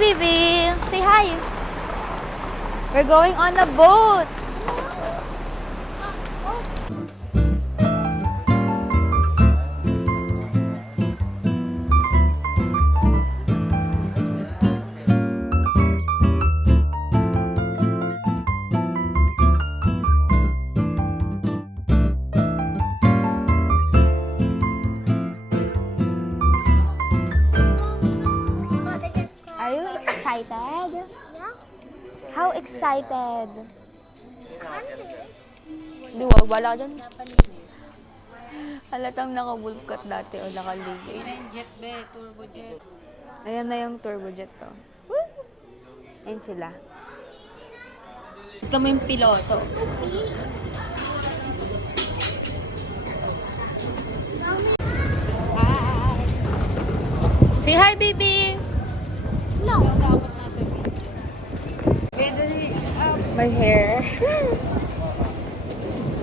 baby! Say hi! We're going on a boat! Are you excited? Yeah. How excited? Di wag, wala ka dyan. Halatang naka-bulkat dati o naka-ligay. Jet be, turbo jet. Ayan na yung turbojet ko. Ayan sila. Ikaw mo yung piloto. Say hi, baby! No. Dapat natin. My hair.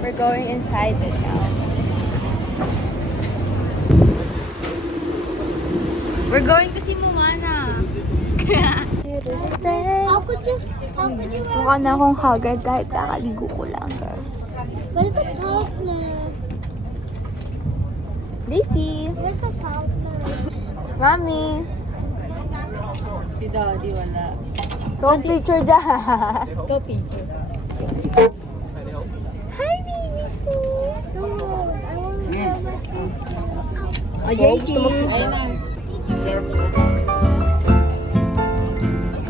We're going inside it now. We're going to see Moana. How could you Mukha na akong haggard kahit kakaligo ko lang. Where's the toddler? Daisy! Where's the toddler? Mami! Si Daddy wala. Go picture dyan! Go picture. Hi, baby! No, I want to go myself. Gusto mo Ayun na.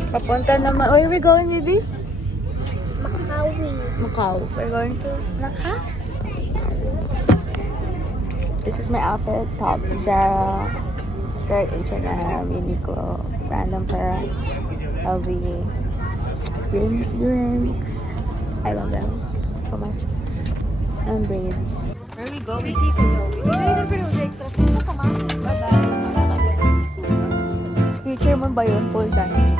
Papunta naman. Where are we going, baby? Macawi. Macau. We're going to Macau. This is my outfit. Top Zara, skirt H&M, Uniqlo, random pair, LV, earrings. I love them so much. And braids. Where are we going? Future mo ba yun? Pole dance.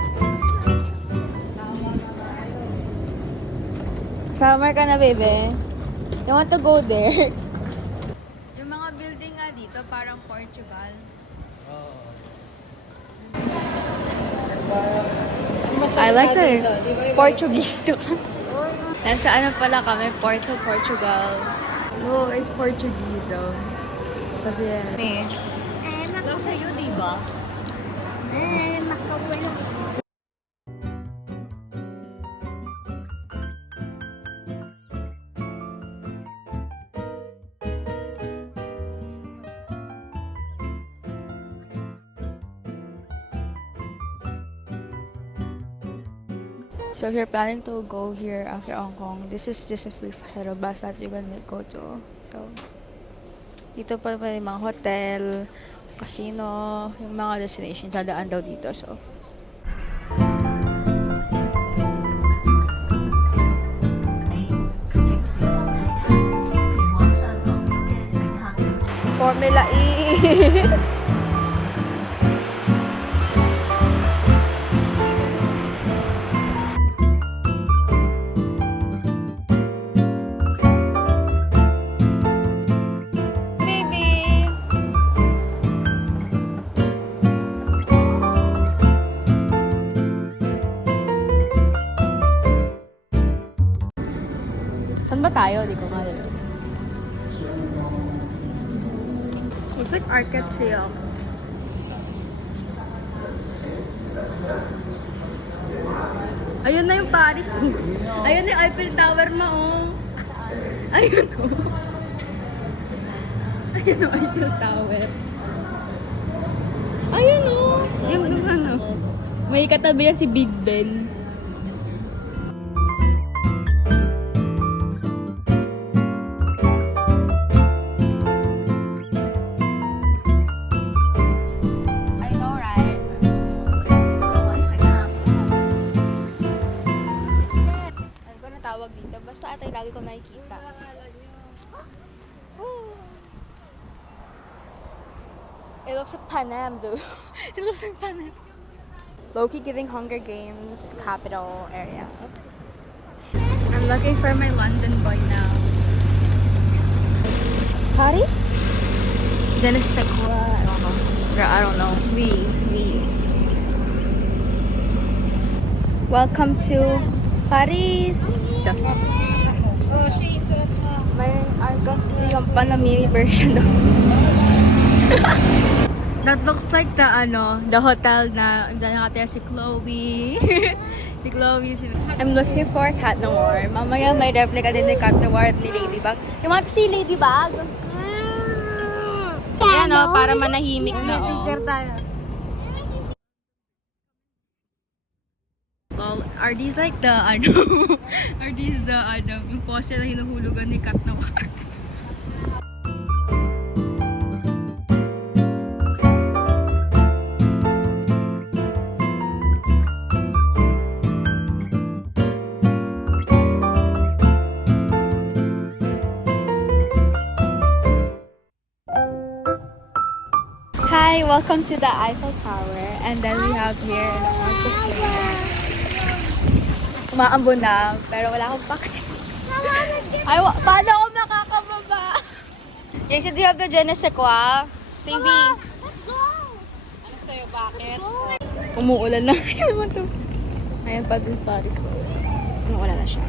Summer ka na, baby. You want to go there? Yung mga building nga dito, parang Portugal. I like the Portuguese. Nasa ano pala kami, Porto, Portugal. Oh, it's Portuguese, oh. Kasi yan. Me. Sa'yo, diba? Macawi. So if you're planning to go here after Hong Kong, this is just a free shuttle bus that you can go to. So, dito pa yung mga hotel, casino, yung mga destinations, dadaan daw dito. So, Formula E! Saan ba tayo? Di ko kaya. Looks like Arc de Triomphe. Ayun na yung Paris. Ayun na yung Eiffel Tower ma, oh. Ayun, oh. Ayun yung Eiffel Tower. Ayun, oh. Yung ano. May katabi yan si Big Ben. Tawag dito. Basta atay lagi ko nakikita. It looks like Panam, dude. It looks like Panam. Low-key giving Hunger Games capital area. I'm looking for my London boy now. Harry? Dennis Sequoia. I don't know. Girl, I don't know. Lee. Welcome to Paris! Just. Oh, shade. Sarap na. May argot yung Panamiri version no? That looks like the hotel na nakatira si Chloe. Si Chloe. I'm looking for Cat Noir. Mamaya may replica din ni Cat Noir at ni Ladybug. You want to see Ladybug? Ayan o, para manahimik na o. Well, are these like the are these the yung pose na hinuhulugan ni Cat Noir? Hi, welcome to the Eiffel Tower. And then we have here an orchestra. Umaambon na, pero wala akong pake. Ay, paano ako makakababa? Jason, do you have the je ne sais quoi? Say B. Ano sa'yo, bakit? Umuulan na. Ayan pa dun Paris. Umuulan na siya.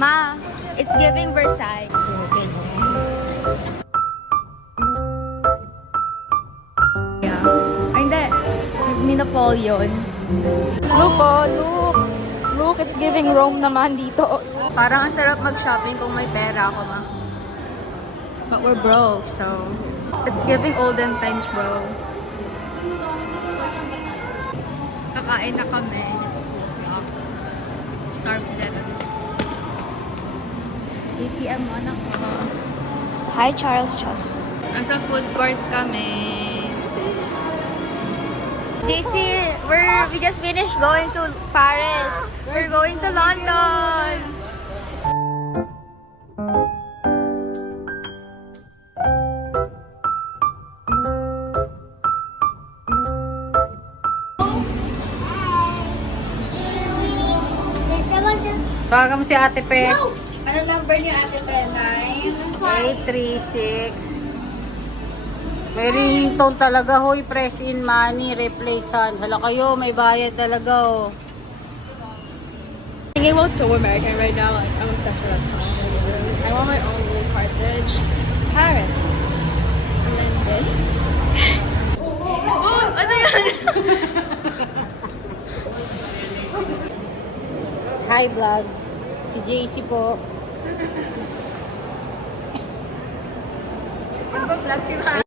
Ma, it's giving Versailles. Yeah. Ay, hindi. Ni Napoleon. Look, oh, look. Look, it's giving Rome naman dito. Parang ang sarap mag-shopping kung may pera ako, ma. But we're broke, so... It's giving olden times, bro. Kakain na kami. It's starved devils. 8 p.m. anak ko. Hi, Charles Chos. Nasa food court kami. JC, we just finished going to Paris. We're going to London. Did someone just... Tawagan mo si Ate Pe. Ano number ni Ate Penay? 836. May ringing tone talaga, hoy. Press in money, replace hand. Hala kayo, may bayad talaga, oh. I think I want so American right now. Like, I'm obsessed with that song. I want my own little cartridge. Paris. London. Oh, ano yan? Hi, vlog. Si JC po. Nag-vlog si Ma.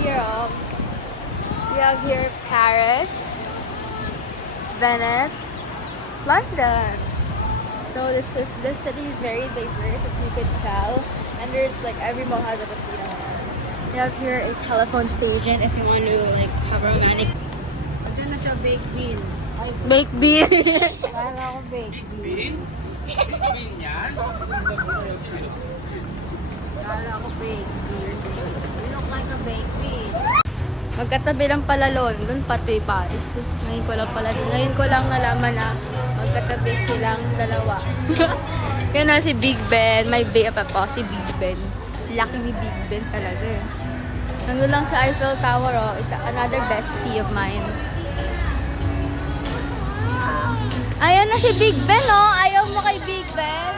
Here, we have here Paris, Venice, London. So this city is very diverse, as you could tell, and there's like every mall has a casino. We have here a telephone station if you want to like have a romantic. Ito na siya, baked bean. Ay, Baked bean. para ako baked bean. Kala ko baked bean. You look like a baked bean. Magkatabi lang pala London, pati Paris. Ngayon ko lang nalaman na magkatabi silang dalawa. Yan na si Big Ben, may si Big Ben. Laki ni Big Ben talaga eh. Nandun lang sa Eiffel Tower, oh, another bestie of mine. Ayan na si Big Ben, oh. Ayaw mo kay Big Ben.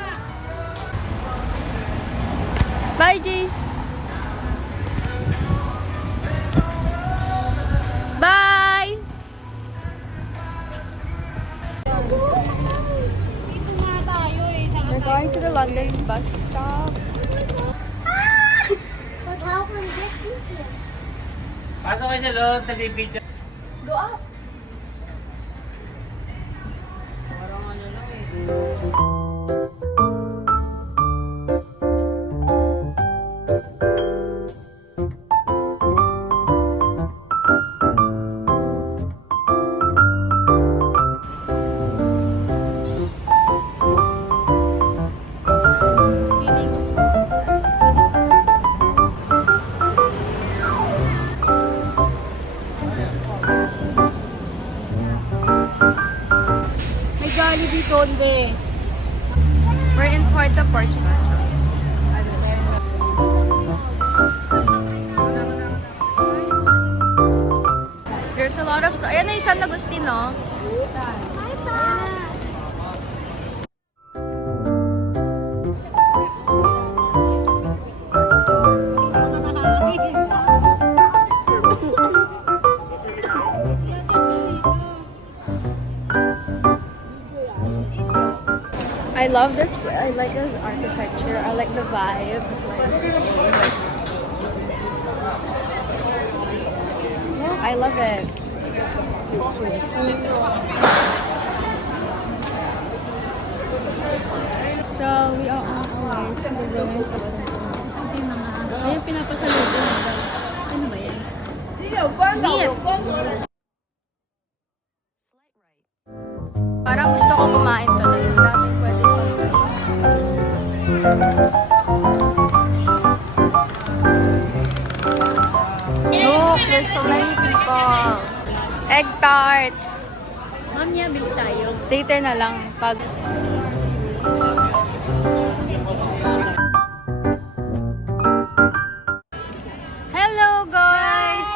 Bye, Jace. Bye! Dito nga tayo eh. We're going to the London bus stop. But how can we get you here? Pasok kayo sa loob, nabibidyo. Go up. Parang ano lang eh. doon, be. We're in Puerto Portugal. There's a lot of stuff. Ayan na yung San Agustin, no? Hi, Bob. I love this. I like the architecture. I like the vibes. I love it. So we are on our way to the ruins of San Agustin. Ayun, pinapasaludo. Ano ba yan? Meat. Parang gusto ko kumain tuloy. Ang daming pwede kumain. Look, there's so many people. Egg tarts. Mamaya, bili tayo. Later na lang pag... Hello guys!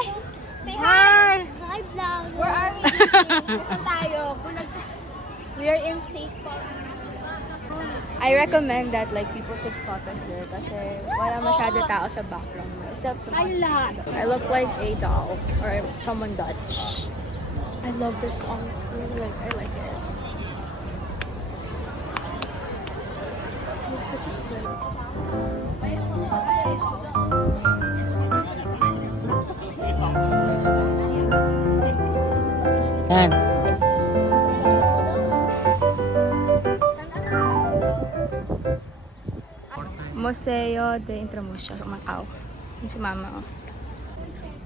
Say Hi! Hi, vlog. Where are we? Nasaan tayo? We are in St. Paul. I recommend that like people take photos here kasi wala masyado tao sa background. Except for I look like a doll or someone Dutch. I love this honestly. Like I like it. It's such a slip. Yan. Museo de Intramuros sa Macau. Yung si Mama. Oh.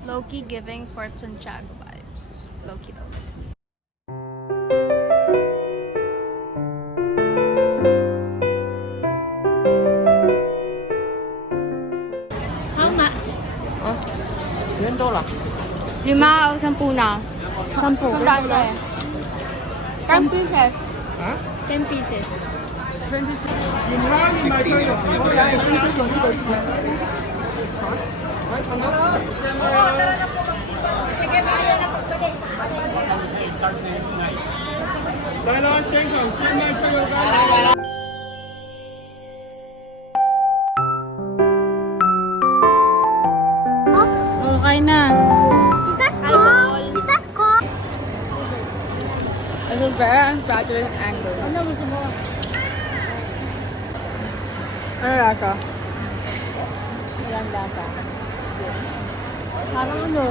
Low-key giving Fort Santiago vibes. Low-key daw. How much? 10 $. 5 o 10 na? 10. 10 pieces. 10 pieces. Okay na. Is that cool? Is that cool? This is very unflattering angle. Ano lasa? Walang lasa. Parang ano?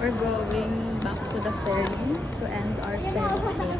We're going back to the ferry to end our ferry stay.